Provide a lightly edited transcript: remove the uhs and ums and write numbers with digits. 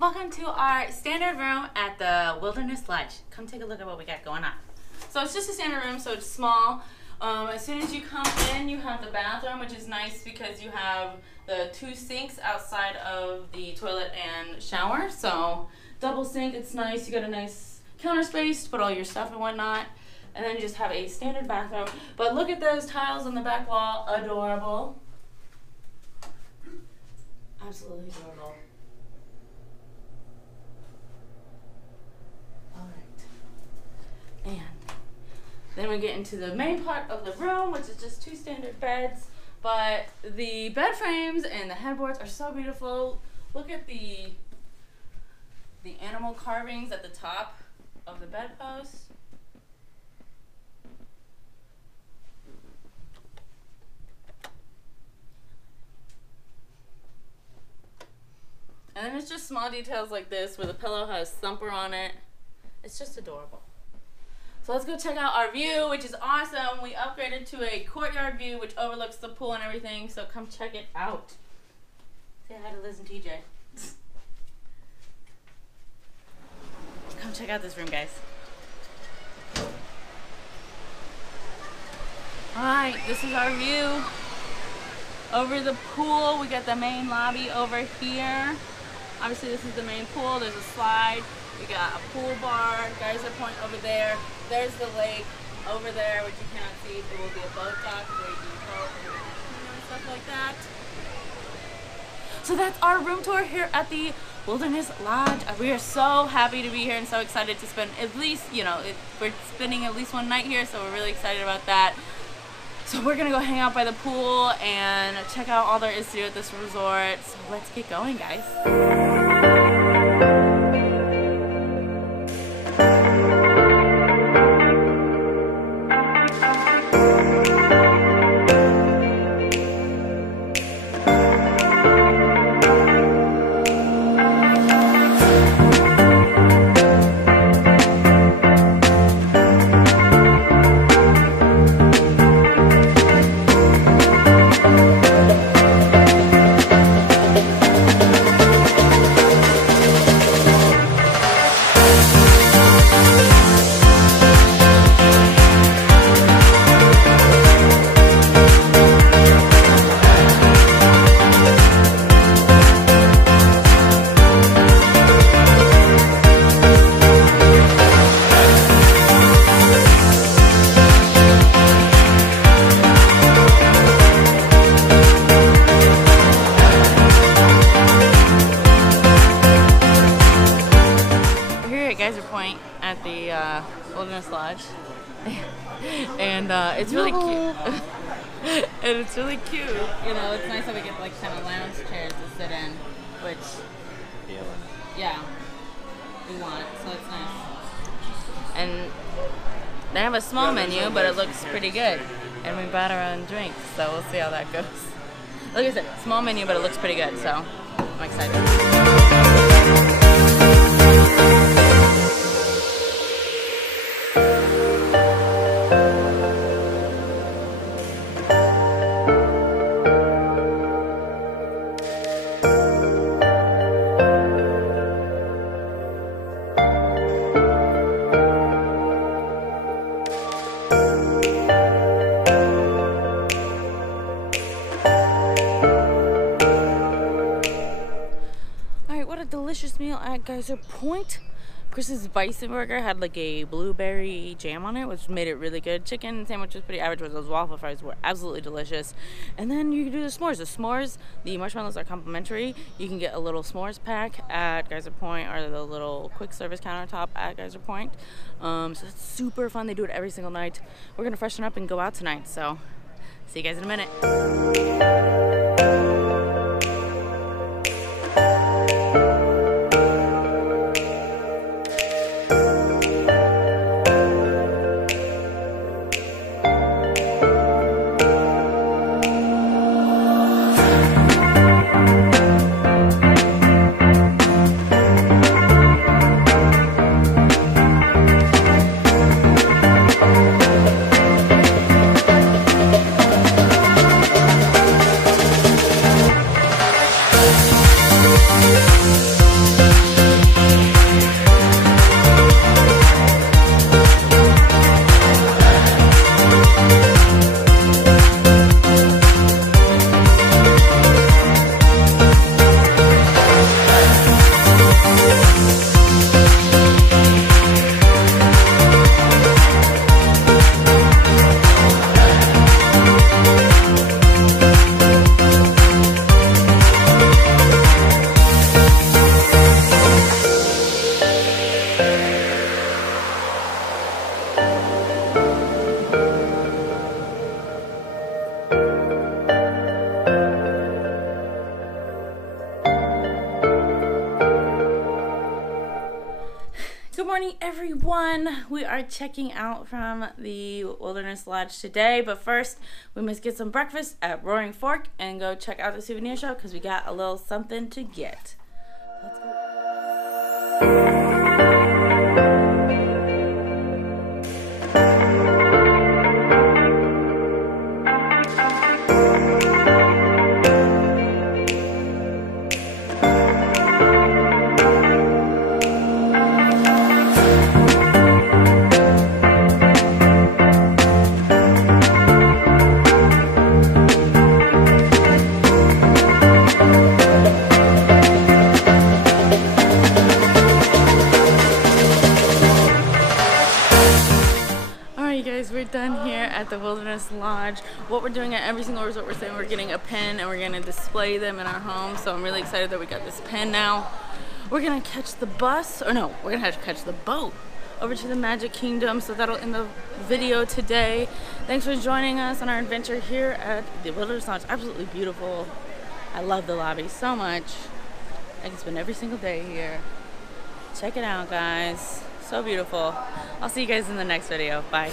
Welcome to our standard room at the Wilderness Lodge. Come take a look at what we got going on. So it's just a standard room, so it's small. As soon as you come in, you have the bathroom, which is nice because you have the 2 sinks outside of the toilet and shower. So double sink, it's nice. You got a nice counter space to put all your stuff and whatnot. And then you just have a standard bathroom. But look at those tiles on the back wall, adorable. Absolutely adorable. And then we get into the main part of the room, which is just 2 standard beds. But the bed frames and the headboards are so beautiful. Look at the animal carvings at the top of the bedpost. And then it's just small details like this where the pillow has thumper on it. It's just adorable. So let's go check out our view, which is awesome. We upgraded to a courtyard view, which overlooks the pool and everything. So come check it out. Say hi to Liz and TJ. Come check out this room, guys. Alright, this is our view. Over the pool, we got the main lobby over here. Obviously this is the main pool. There's a slide. We got a pool bar, Geyser Point over there. There's the lake over there, which you cannot see. There will be a boat dock where you can boat and stuff like that. So that's our room tour here at the Wilderness Lodge. We are so happy to be here and so excited to spend at least, we're spending at least 1 night here, so we're really excited about that. So we're gonna go hang out by the pool and check out all there is to do at this resort. So let's get going, guys. Geyser Point at the Wilderness Lodge, and it's really cute. And it's really cute. It's nice that we get like kind of lounge chairs to sit in, which yeah, we want. So it's nice. And they have a small menu, but it looks pretty good. And we bought our own drinks, so we'll see how that goes. Like I said, small menu, but it looks pretty good. So I'm excited. Delicious meal at Geyser Point. Chris's Bison Burger had like a blueberry jam on it, which made it really good. Chicken sandwich was pretty average, but those waffle fries were absolutely delicious. And then you can do the s'mores. The s'mores, the marshmallows are complimentary. You can get a little s'mores pack at Geyser Point, or the little quick service countertop at Geyser Point. So it's super fun. They do it every single night. We're gonna freshen up and go out tonight, so see you guys in a minute. Good morning, everyone. We are checking out from the Wilderness Lodge today, but first we must get some breakfast at Roaring Fork and go check out the souvenir shop because we got a little something to get. Let's go. We're done here at the Wilderness Lodge. What we're doing at every single resort, we're saying we're getting a pen and we're gonna display them in our home. So I'm really excited that we got this pen now. We're gonna catch the bus, or no, we're gonna have to catch the boat over to the Magic Kingdom. So that'll end the video today. Thanks for joining us on our adventure here at the Wilderness Lodge. Absolutely beautiful. I love the lobby so much. I can spend every single day here. Check it out, guys. So beautiful. I'll see you guys in the next video. Bye.